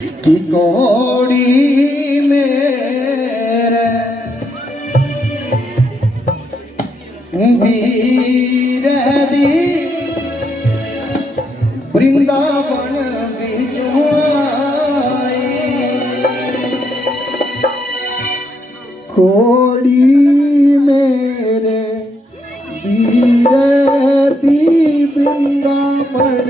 कि कोड़ी मेरे वीर दी वृंदावन बिचों आई कोड़ी मेरे वीर दी वृंदावन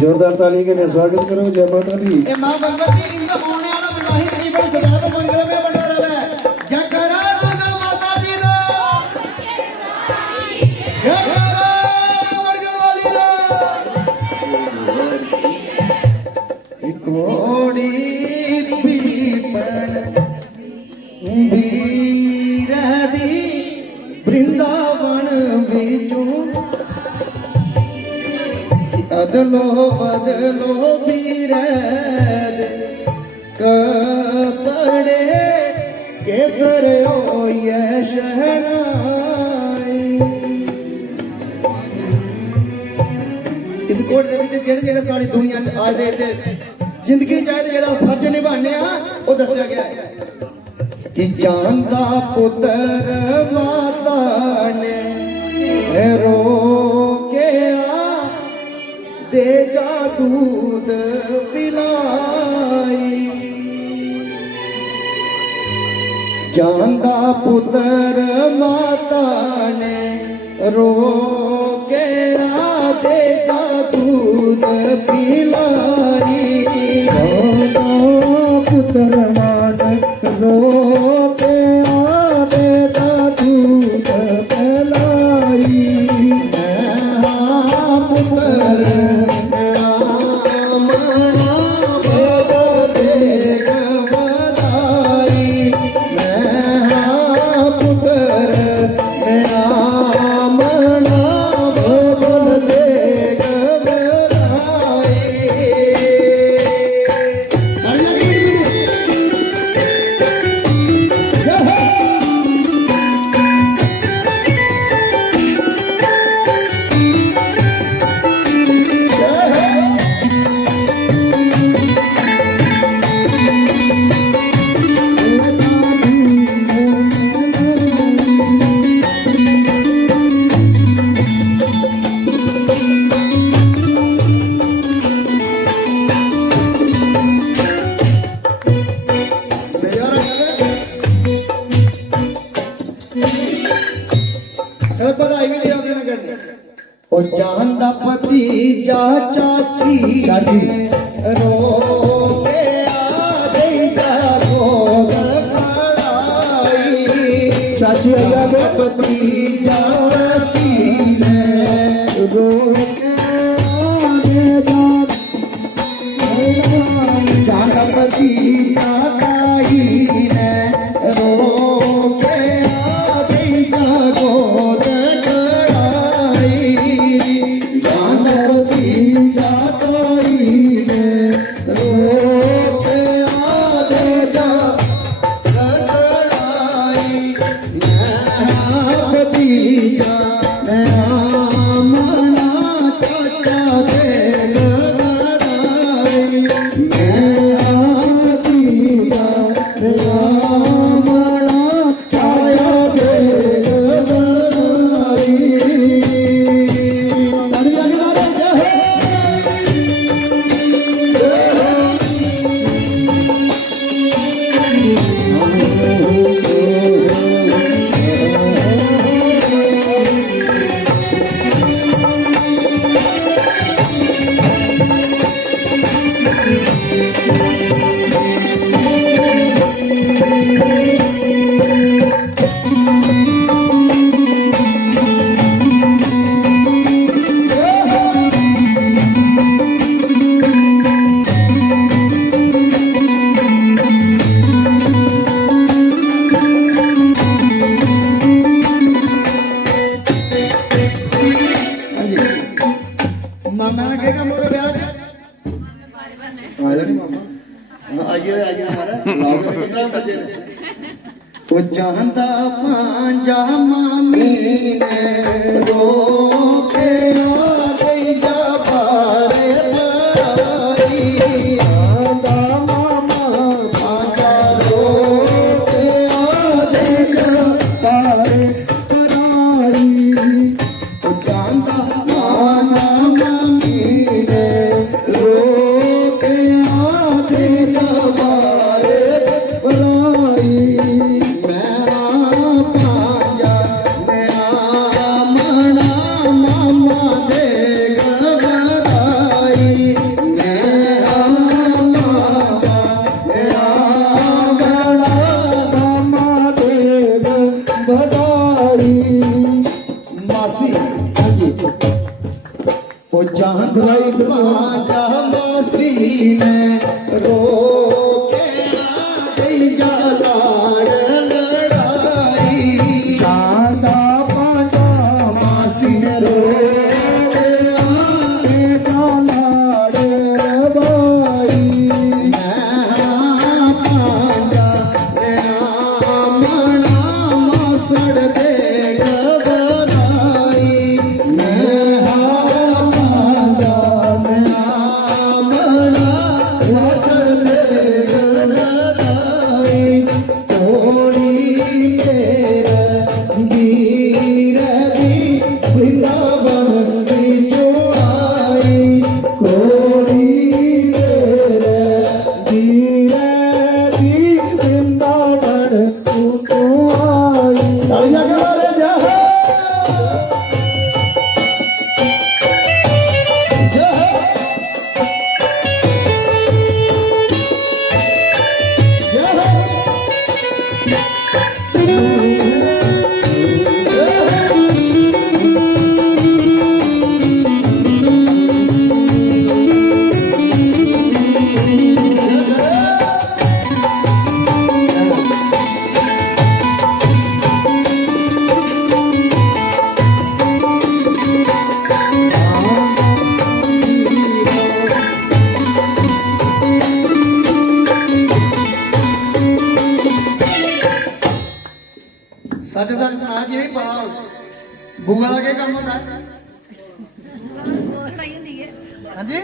जोरदार ताली के लिए स्वागत करो। जय माता दी। ए मां भगवती इंद होने वाला विवाहित जीवन सदा तो मंगल में बना रहे। जय करा दुर्गा माता दी दा जय करा वर्ग वाली दा एक कोड़ी पीपल वीर दी वृंदावन बिचों अदलो बदलो बीरद कपड़े केसर ओ ये शहनाई। इस कोट दे विच जेड़े जेड़े सारी दुनिया च आज दे जिंदगी च जेड़ा फर्ज निभाने आ ओ दस्या गया है कि जानदा पुत्र माता ने रो के दे जा दूध पिलाई। जानदा पुत्र माता ने रो के दे जा दूध पिलाई। जानदा पुत्र मान रो के दे जा दूध पिलाई। पुत्र ओ जानदा पति जा चाची रो के दे जा गोद खड़ाई। चाची आया पति जा चाची रो के दे जा जानदा पति जा ताई ने रो के दे जा गोद वो चाहता पांजा मामी ने रो के आ गई। ओ चांदा पांजा मासी ने रो के आ गई जा लाड़ लड़ाई चांदा पांजा मासी ने रो के आगे लाड़ बाई पांजा मना मासड़ दे गवराई सच सच सुना जी नहीं पता बुआ का क्या काम होता है हाँ जी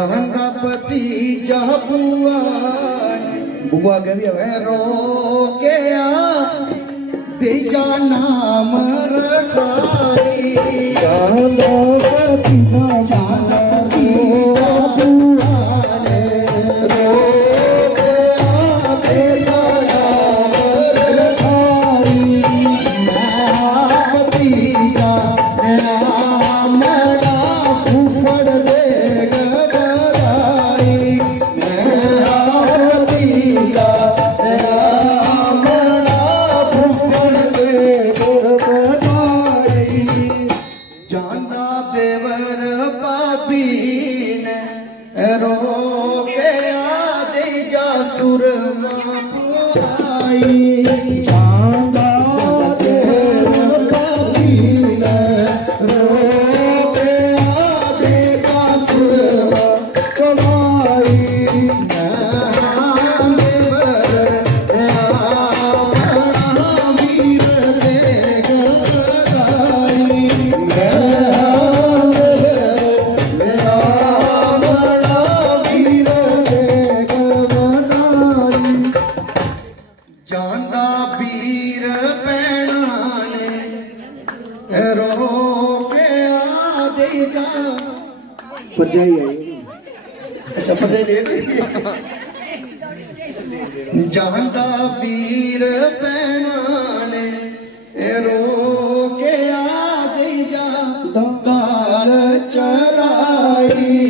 कहंदा पति जा बुआ बुआ के भी रो के आ बेजा नाम रखाई चांदा चांदा पति जा बुआ ने रो के आ बेजा नाम रखाई पतिजा मना फुफड़ दे गबराई मेरा पतिजा मना फुफड़ दे गबराई ਜਾਂਦਾ ਦੇਵਰ ਭਾਬੀ ਨੇ ਰੋ ਕੇ ਆਦੇ ਜਾ ਸੁਰਮਾ ਪੁਆਈ चांदा ਦੇਵਰ ਭਾਬੀ ਨੇ ਰੋ ਕੇ ਆਦੇ ਜਾ ਸੁਰਮਾ कमाई ਜਾਂਦਾ ਵੀਰ ਪੈਣਾ ਨੇ ਰੋ ਕੇ ਆਦੇ ਜਾ परजाई आई ਅੱਛਾ ਪਤਾ ਲੈ ਜਾਂਦਾ ਵੀਰ ਪੈਣਾ ਨੇ ਰੋ ਕੇ ਆਦੇ ਜਾ ਦਾਲ ਚਰਾਈ